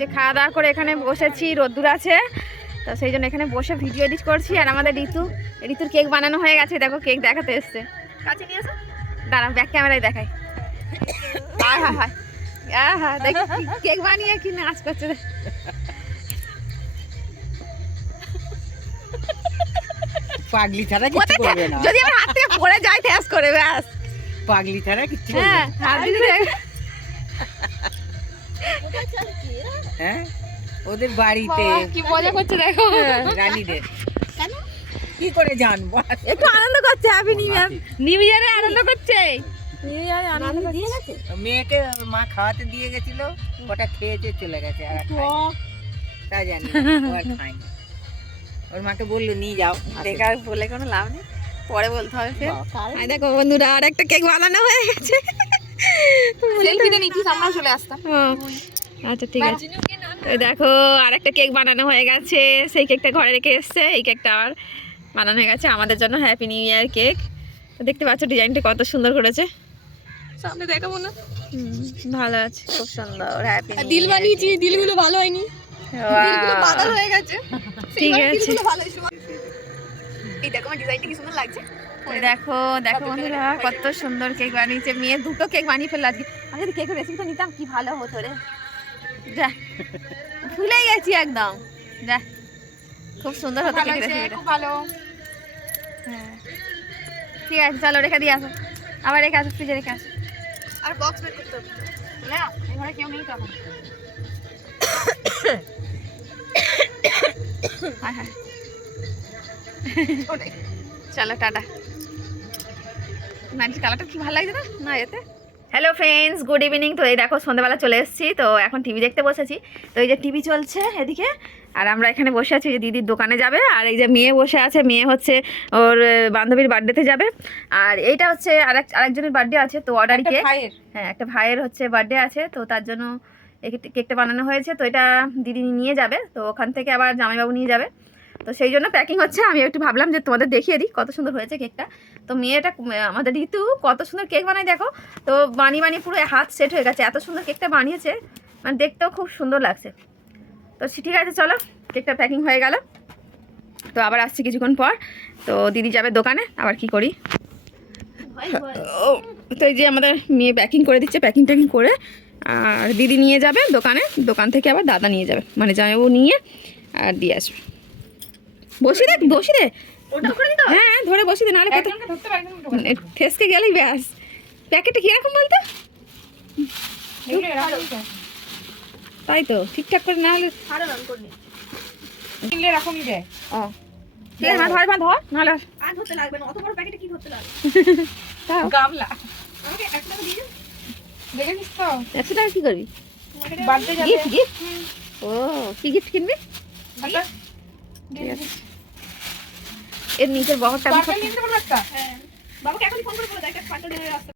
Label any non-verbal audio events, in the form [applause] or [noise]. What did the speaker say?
যে খাওয়া দাওয়া করে এখানে বসেছি রোদ্দুর আছে। তো সেই জন্য এখানে বসে ভিডিও এডিট করছি। আর আমাদের ঋতু ঋতুর কেক বানানো হয়ে গেছে। দেখো কেক দেখাতে এসছে। কাছে নিয়ে আসো দাঁড়াও ব্যাক ক্যামেরায় দেখাই। হায় হায়। হায় হ্যাঁ দেখ কেক বানিয়ে কি নাচ করছে। পাগলি ছাড়া কিছু করবে না। যদি আমার হাত থেকে পড়ে যায় করে ব্যাস। পাগলি ছাড়া কিছু হ্যাঁ হাত। [laughs] হ্যাঁ? ওদের বাড়িতে। কি মজা করছে দেখো। রানীদের। কি করে জানব? একটু আনন্দ করছে হ্যাপি নিউ ইয়ার নিউ ইয়ারে আনন্দ করছে? নিউ ইয়ারে আনন্দ দিয়ে গেছে? মেয়েকে মা খাওয়াতে দিয়ে গেছিল ওটা খেয়েছে চলে গেছে আর তা জানি আর খায়নি। ওর মাকে বলল নিয়ে যাও। বেকার বলে কোনো লাভ নেই। পরে বলতে হবে ফের। দেখো বন্ধুরা আর একটা কেক বানানো হয়ে গেছে। সেলফিতে নিচ্ছিস আমরা চলে আসতাম। আচ্ছা ঠিক আছে। দেখো আর একটা কেক বানানো হয়ে গেছে। সেই কেকটা ঘরে রেখে এসছে। এই কেকটা আর বানানো হয়ে গেছে। আমাদের জন্য হ্যাপি নিউ ইয়ার কেক। দেখতে পাচ্ছ ডিজাইনটা কত সুন্দর করেছে। সামনে দেখাবো না? হুম, ভালো আছে। খুব সুন্দর হ্যাপি দিল বানিয়েছি দিলগুলো ভালো হয়নি। বাদাল হয়ে গেছে। ঠিক আছে। এই দেখো আমার ডিজাইনটা কি সুন্দর লাগছে। দেখো দেখো বন্ধুরা কত সুন্দর কেক বানিয়েছে। মেয়ে দুটো কেক বানিয়ে ফেলল আজকে। আমি যদি কেকের রেসিপিটা নিতাম কি ভালো হতো রে। যা। ভুলেই গেছি একদম। যা। খুব সুন্দর হতো ভালো খুব ভালো। হ্যাঁ। ঠিক আছে চলো রেখে দিয়ে আসো। আবার রেখে আসো ফ্রিজে রেখে আসো। আর বক্স বের করতে হবে। এখানে কেউ নেই তখন হ্যাঁ। হ্যাঁ চলো টাটা। নারিশ কালারটা কি ভালো লাগছে না? না এতে? হ্যালো ফ্রেন্ডস গুড ইভিনিং তো এই দেখো সন্ধ্যাবেলা চলে এসেছি। তো এখন টিভি দেখতে বসেছি। তো এই যে টিভি চলছে এদিকে। আর আমরা এখানে বসে আছি যে দিদির দোকানে যাবে। আর এই যে মেয়ে বসে আছে মেয়ে হচ্ছে ওর বান্ধবীর বার্থডেতে যাবে। আর এইটা হচ্ছে আরেক আরেকজনের বার্থডে আছে তো অর্ডার কেক ভাইয়ের। হ্যাঁ একটা ভাইয়ের হচ্ছে বার্থডে আছে তো তার জন্য কেকটা বানানো হয়েছে। তো এটা দিদি নিয়ে যাবে। তো ওখান থেকে আবার জামাইবাবু নিয়ে যাবে। তো সেই জন্য প্যাকিং হচ্ছে। আমি একটু ভাবলাম যে তোমাদের দেখিয়ে দিই কত সুন্দর হয়েছে কেকটা তো মেয়েটা, আমাদের ঋতু কত সুন্দর কেক বানায় দেখো। তো বানিয়ে বানিয়ে পুরো হাত সেট হয়ে গেছে। এত সুন্দর কেকটা বানিয়েছে মানে দেখতেও খুব সুন্দর লাগছে। তো ঠিক আছে, চলো কেকটা প্যাকিং হয়ে গেল। তো আবার আসছি কিছুক্ষণ পর। তো দিদি যাবে দোকানে, আবার কি করি? ও, তো এই যে আমাদের মেয়ে প্যাকিং করে দিচ্ছে প্যাকিং ট্যাকিং করে। আর দিদি নিয়ে যাবে দোকানে। দোকান থেকে আবার দাদা নিয়ে যাবে। মানে জামাইবাবু নিয়ে আর দিয়ে আসবে। বসি দে বসি দে। হবে? হ্যাঁ ধরে বসি দে নাহলে ঠেসকে গেলেই ব্যাস। প্যাকেটটা কীরকম বলতো? তাই তো ঠিকঠাক করে না হলে আরও রান করনি কিনলে এরকমই দেয়। ও। ঠিক আছে ধর মা ধর নাহলে আর- আর ধরতে লাগবে না অত বড় প্যাকেটে কি ধরতে লাগবে? [laughs] তাও। গামলা। আমাকে এক টাকা দিয়ে দেখেছিস তো। একশো টাকা কী করবি? গিফট গিফট ও কি গিফট কিনবি? আচ্ছা। ঠিক আছে। এর নিচের বহরটা আমি বাবাকে ফোন করে বলে একটা